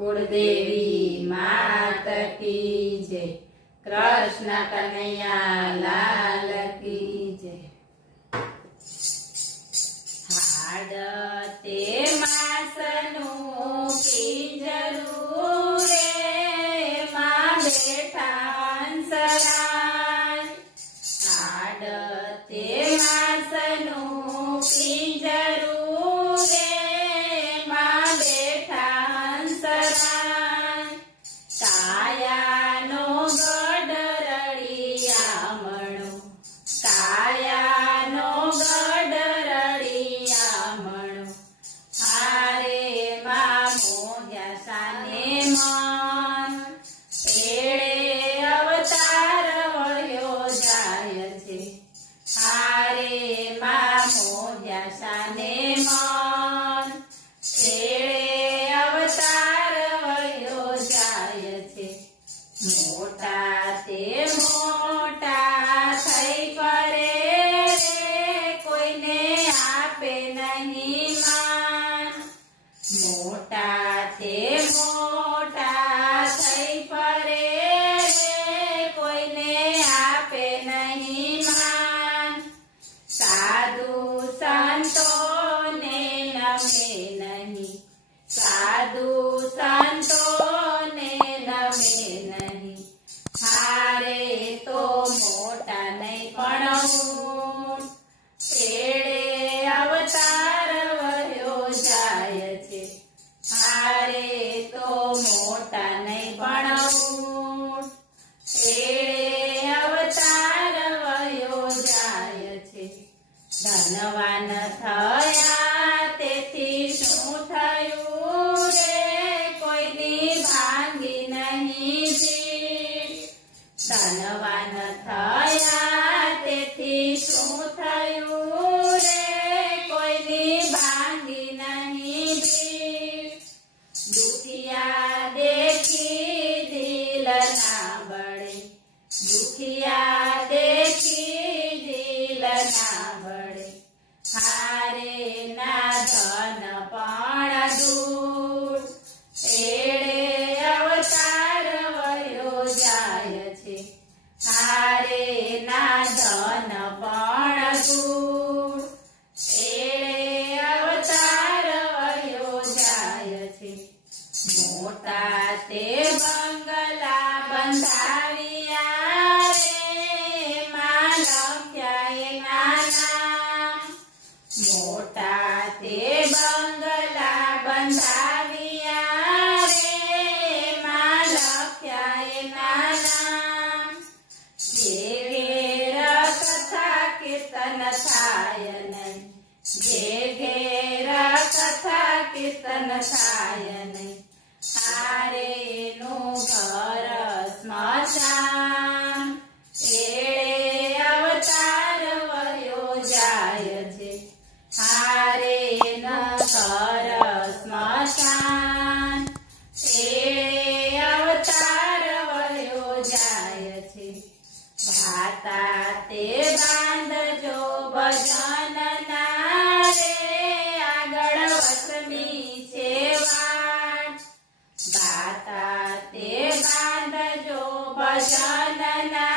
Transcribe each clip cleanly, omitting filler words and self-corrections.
कुलदेवी मात की जय। कृष्ण कन्हैया लाल की जय। हाडते मासनु पिंजरू रे मां बेठा हंसराय। हाडते मासनु पिंजरू रे मां बेठा हंसराय। कायानो गढ़ रड़ियामणो, कायानो गढ़ रड़ियामणो। हारे मां मोग्या साने मन, एड़े अवतार वळ्यो जाय छे। हारे मां मोग्या साने मन, एड़े अवतार वळ्यो जाय छे। मोटा ते मोटा थई फरे रे, कोईने आपे नहीं मान। मोटा ते मोटा थई फरे रे, कोईने आपे नहीं मान। साधु संतो ने नमे नहीं, साधु संतो ने नमे नहीं। हारे तो मोटा नहीं पण ऊंट, एड़े अवतार वळ्यो जाय छे। हारे तो मोटा नहीं पण ऊंट, एड़े अवतार वळ्यो जाय छे। धनवान थया तेथी शुं थयुं रे, कोईनी भांगी नहीं जीभ। धनवान थया तेथी शुं थयुं रे, कोईनी भांगी नहीं जीभ। दुखिया देखी दिल ना बळे, दुखिया देखी दिल ना बळे। हारे ना धन पण दूर, एड़े अवतार वळ्यो जाय छे। हारे ना धन पण दूर, एड़े अवतार वळ्यो जाय छे। मोटा ते बंगला बंधाव्या रे, मां लख्या एना नाम। मोटा ते बंगला बंधाव्या रे, मां लख्या एना नाम। जे घेर कथा कीर्तन थाय नहीं, जे घेर कथा कीर्तन थाय नहीं। हारे नु घर स्मशान, एड़े अवतार वळ्यो जाय छे। हारे न घर स्मशान, एड़े अवतार वळ्यो जाय छे। भाता ते बांधजो भजन ना रे, आगळ वसमी छे वाट। भाता ते बांधजो भजन ना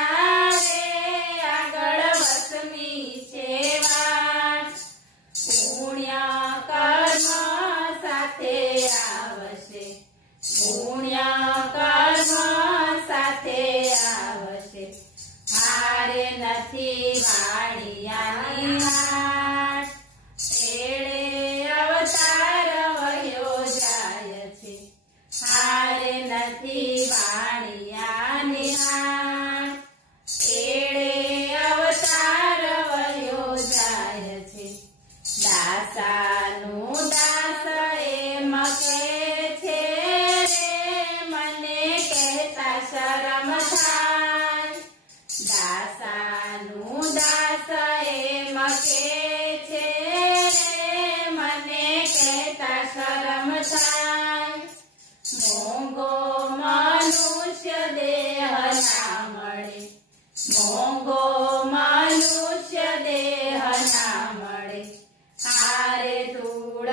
रे, आगळ वसमी छे वाट। पुण्य कर्म साथे आवशे, पुण्य कर्म साथे आवशे। हारे नथी वाणियानी हाट, एड़े अवतार वळ्यो जाय छे। हारे नथी वाणियानी हाट, एड़े अवतार वळ्यो जाय छे। दासानु दास एम कहे छे रे, मने कहेता शरम थाय। दासानु दास एम कहे छे रे, मने कहेता शरम थाय। मोंघो मनुष्य देह ना मळे, मोंघो मनुष्य देह ना मळे। हारे धूळ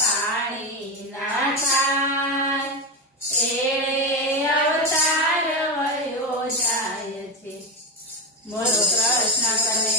પાણી ના થાય એળે અવતાર વયો જાય છે. બોલો કૃષ્ણ કનૈયા